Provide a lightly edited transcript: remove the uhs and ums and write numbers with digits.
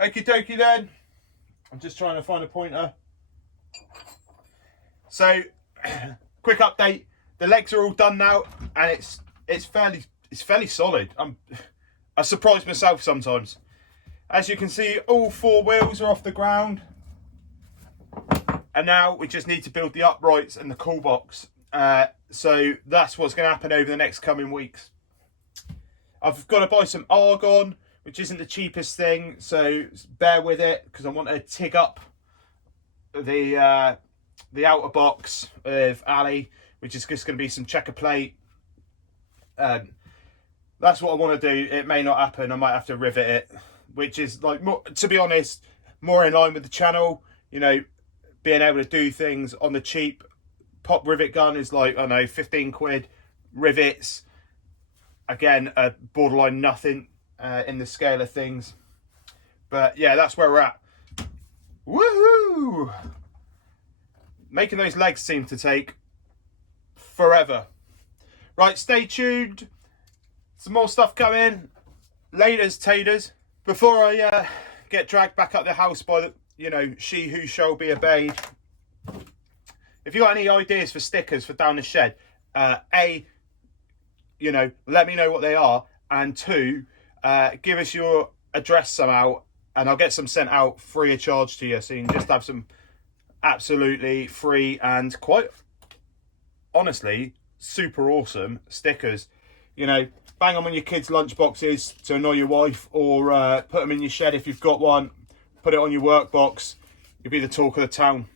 Okie dokie then. I'm just trying to find a pointer. So, quick update. The legs are all done now, and it's fairly solid. I surprise myself sometimes. As you can see, all 4 wheels are off the ground, and now we just need to build the uprights and the cool box. So that's what's going to happen over the next coming weeks. I've got to buy some argon, which isn't the cheapest thing, so bear with it because I want to TIG up the outer box of Ali, which is just going to be some checker plate. That's what I want to do. It may not happen. I might have to rivet it, which is, like, more, to be honest, more in line with the channel. You know, being able to do things on the cheap. Pop rivet gun is like, I don't know, 15 quid. Rivets, again, borderline nothing in the scale of things. But yeah, that's where we're at. Woohoo! Making those legs seem to take forever. Right, stay tuned. Some more stuff coming. Laters, taters. Before I get dragged back up the house by the, you know, she who shall be obeyed. If you got any ideas for stickers for down the shed, A, you know, let me know what they are, and 2, give us your address somehow, and I'll get some sent out free of charge to you, so you can just have some absolutely free and, quite honestly, super awesome stickers. You know, bang them on your kids' lunch boxes to annoy your wife, or put them in your shed if you've got one. Put it on your work box. You'll be the talk of the town.